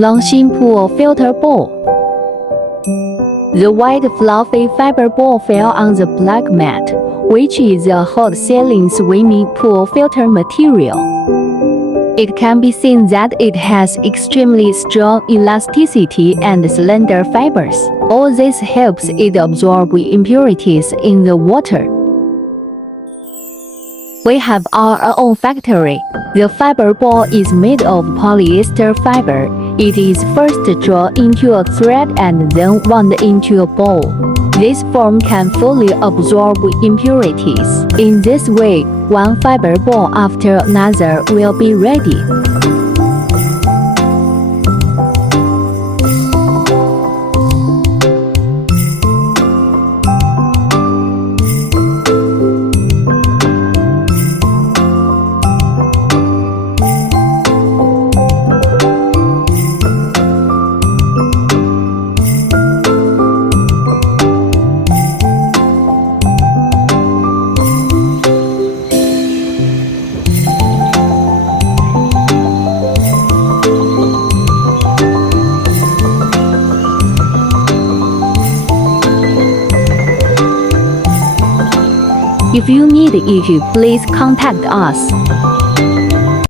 Longxin pool filter ball. The white fluffy fiber ball fell on the black mat, which is a hot sealing swimming pool filter material. It can be seen that it has extremely strong elasticity and slender fibers. All this helps it absorb impurities in the water. We have our own factory. The fiber ball is made of polyester fiber. It is first drawn into a thread and then wound into a ball. This form can fully absorb impurities. In this way, one fiber ball after another will be ready. If you need it, please contact us.